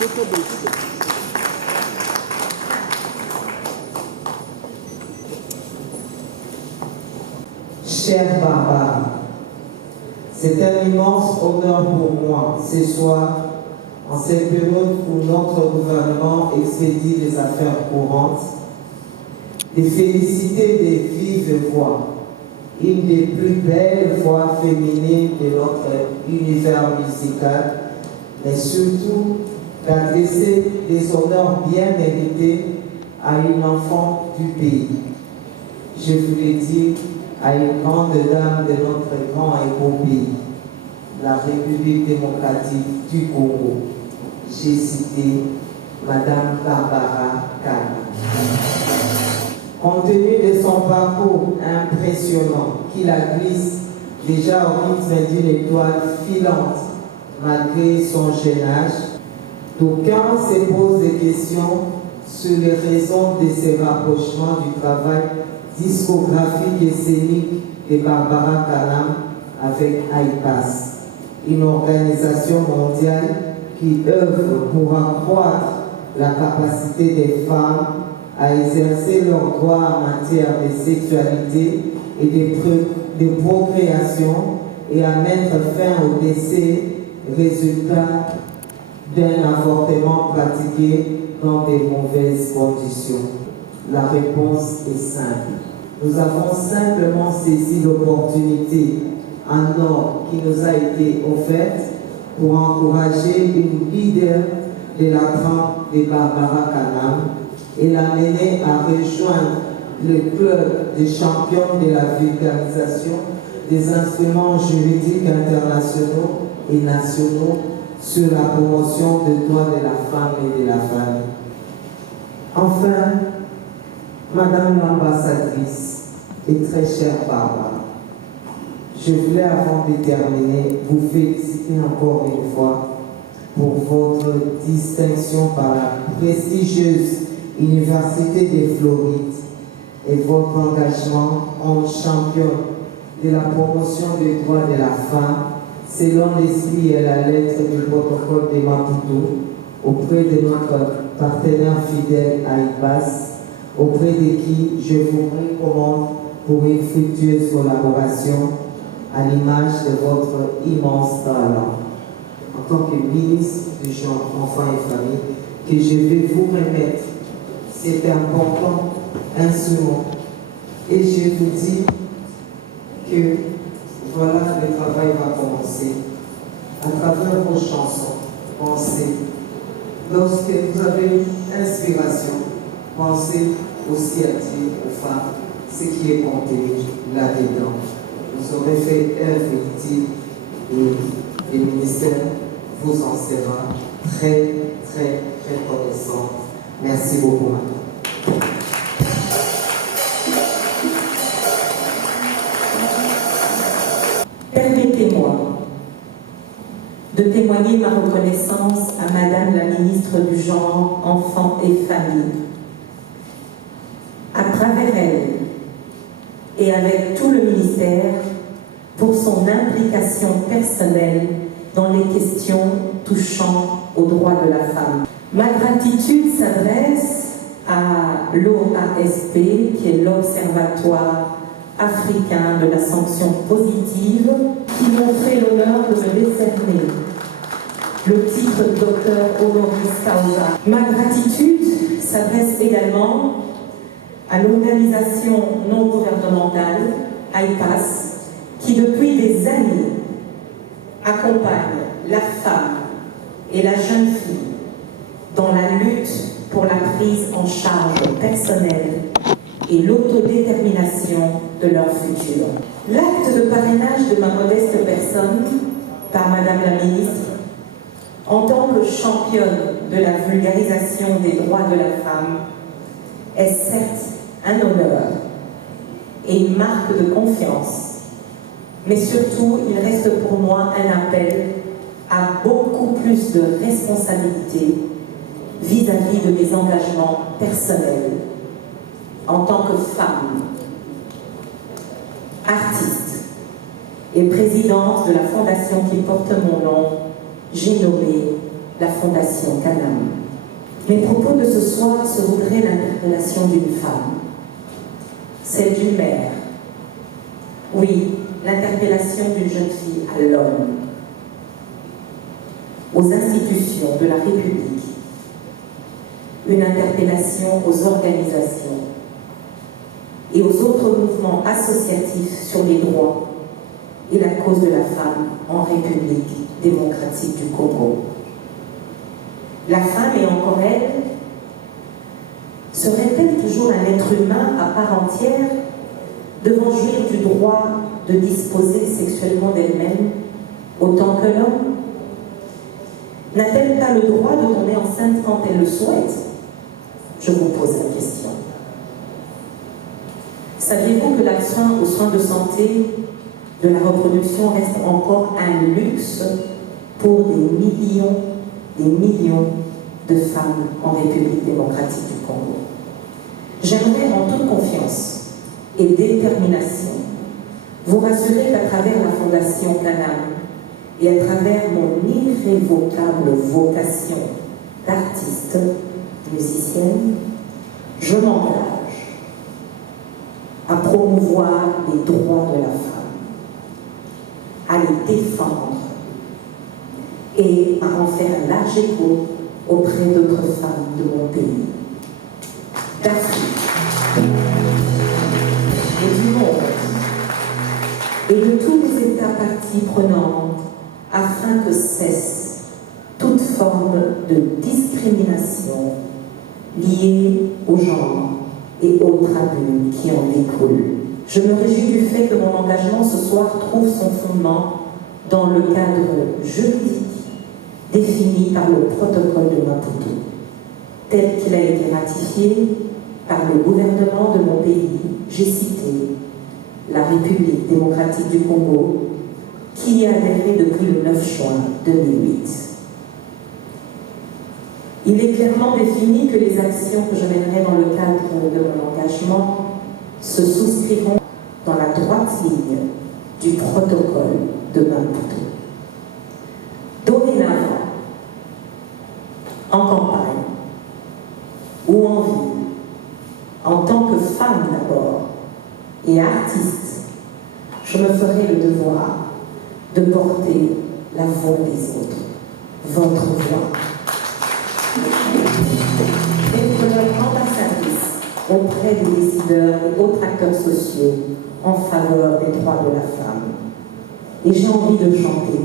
Chère Barbara, c'est un immense honneur pour moi ce soir, en cette période où notre gouvernement expédie les affaires courantes, de féliciter de vive voix une des plus belles voix féminines de notre univers musical, mais surtout d'adresser des honneurs bien mérités à une enfant du pays. Je voulais dire à une grande dame de notre grand et beau pays, la République démocratique du Congo. J'ai cité Madame Barbara Kana. Compte tenu de son parcours impressionnant, qui la glisse déjà au rythme d'une étoile filante malgré son jeune âge, d'aucuns se posent des questions sur les raisons de ce rapprochement du travail discographique et scénique de Barbara Kana avec AIPAS, une organisation mondiale qui œuvre pour accroître la capacité des femmes à exercer leurs droits en matière de sexualité et de procréation et à mettre fin au décès résultat d'un avortement pratiqué dans de mauvaises conditions. La réponse est simple. Nous avons simplement saisi l'opportunité en or qui nous a été offerte pour encourager une leader de la trempe de Barbara Kana et l'amener à rejoindre le club des champions de la vulgarisation des instruments juridiques internationaux et nationaux sur la promotion des droits de la femme et de la famille. Enfin, Madame l'ambassadrice et très chère Barbara, je voulais avant de terminer vous féliciter encore une fois pour votre distinction par la prestigieuse Université de Floride et votre engagement en championne de la promotion des droits de la femme selon l'esprit et la lettre du protocole de Maputo auprès de notre partenaire fidèle AIPAS, auprès de qui je vous recommande pour une fructueuse collaboration à l'image de votre immense talent. En tant que ministre du genre, enfants et famille, que je vais vous remettre cet important instrument. Et je vous dis que voilà, le travail va commencer. À travers vos chansons, pensez. Lorsque vous avez inspiration, pensez aussi à dire aux femmes ce qui est contenu là-dedans. Vous aurez fait œuvre utile et le ministère vous en sera très, très reconnaissant. Merci beaucoup, madame. Permettez-moi de témoigner ma reconnaissance à Madame la ministre du Genre, Enfants et Famille. À travers elle et avec tout le ministère, pour son implication personnelle dans les questions touchant aux droits de la femme. Ma gratitude s'adresse à l'OASP, qui est l'Observatoire africain de la sanction positive, qui m'ont fait l'honneur de me décerner le titre de docteur honoris causa. Ma gratitude s'adresse également à l'organisation non gouvernementale AIPAS, qui depuis des années accompagne la femme et la jeune fille dans la lutte pour la prise en charge personnelle et l'autodétermination de leur futur. L'acte de parrainage de ma modeste personne par Madame la ministre, en tant que championne de la vulgarisation des droits de la femme, est certes un honneur et une marque de confiance, mais surtout, il reste pour moi un appel à beaucoup plus de responsabilité vis-à-vis de mes engagements personnels en tant que femme, artiste et présidente de la fondation qui porte mon nom. J'ai nommé la Fondation Canam. Mes propos de ce soir se voudraient l'interpellation d'une femme, celle d'une mère. Oui, l'interpellation d'une jeune fille à l'homme, aux institutions de la République, une interpellation aux organisations et aux autres mouvements associatifs sur les droits et la cause de la femme en République démocratique du Congo. La femme, et encore elle, serait-elle toujours un être humain à part entière devant jouir du droit de disposer sexuellement d'elle-même autant que l'homme? N'a-t-elle pas le droit de tomber enceinte quand elle le souhaite? Je vous pose la question. Saviez-vous que l'accès aux soins de santé de la reproduction reste encore un luxe pour des millions de femmes en République démocratique du Congo? J'aimerais en toute confiance et détermination vous rassurer qu'à travers la Fondation Canam et à travers mon irrévocable vocation d'artiste, musicienne, je m'engage à promouvoir les droits de la femme, à les défendre et à en faire un large écho auprès d'autres femmes de mon pays, d'Afrique et du monde, et de tous les États parties prenantes, afin que cesse toute forme de discrimination liée au genre et autres abus qui en découlent. Je me réjouis du fait que mon engagement ce soir trouve son fondement dans le cadre juridique défini par le protocole de Maputo, tel qu'il a été ratifié par le gouvernement de mon pays, j'ai cité la République démocratique du Congo, qui y a adhéré depuis le 9 juin 2008. Il est clairement défini que les actions que je mènerai dans le cadre de mon engagement se souscriront dans la droite ligne du protocole de Maputo. Dorénavant, en campagne ou en ville, en tant que femme d'abord et artiste, je me ferai le devoir de porter la voix des autres, votre voix. Être leur ambassadrice auprès des décideurs et autres acteurs sociaux en faveur des droits de la femme. Et j'ai envie de chanter.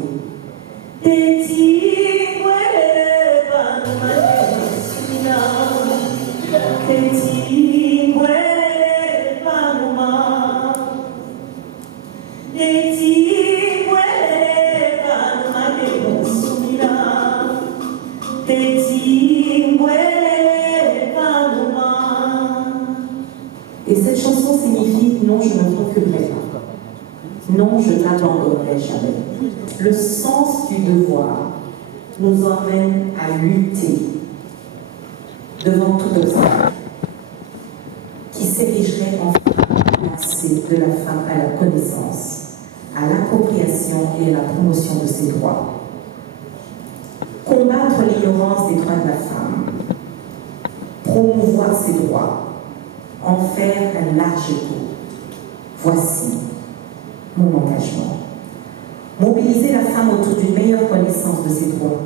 Et cette chanson signifie non, je ne reculerai pas. Non, je n'abandonnerai jamais. Le sens du devoir nous emmène à lutter devant tout obstacle qui s'érigerait en l'accès de la femme à la connaissance, à l'appropriation et à la promotion de ses droits. Combattre l'ignorance des droits de la femme, promouvoir ses droits, en faire un large écho. Voici mon engagement. Mobiliser la femme autour d'une meilleure connaissance de ses droits,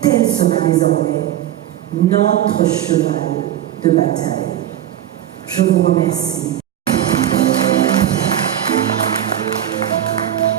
tel sera désormais notre cheval de bataille. Je vous remercie.